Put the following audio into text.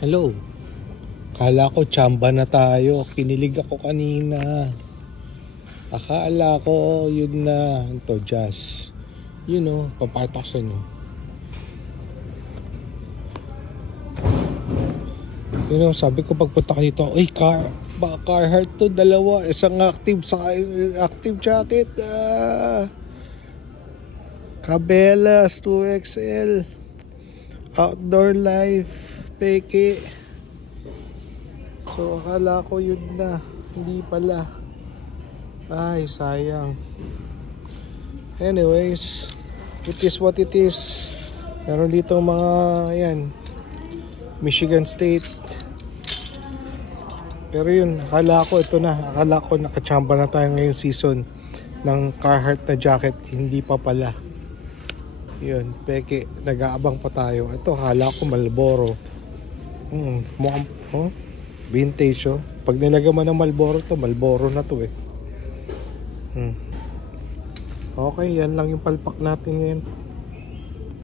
Hello. Kala ko tsamba na tayo. Kinilig ako kanina. Akala ko yun na. Ito, jazz. You know, papakita ko sa inyo. You know, sabi ko pagpunta ko dito, ay, Carhartt to, dalawa. Isang active jacket. Cabela's 2XL. Outdoor Life. Peke. So akala ko yun na, hindi pala. Ay, sayang. Anyways, it is what it is. Meron dito mga yan, Michigan State. Pero yun, akala ko ito na. Akala ko nakachamba na tayo ngayong season ng Carhartt na jacket. Hindi pa pala. Yun, peke, nag-aabang pa tayo. Ito, akala ko Marlboro. Mukhang vintage, oh. Pag nilagyan mo ng Marlboro to, Marlboro na to eh. Okay, yan lang yung palpak natin ngayon.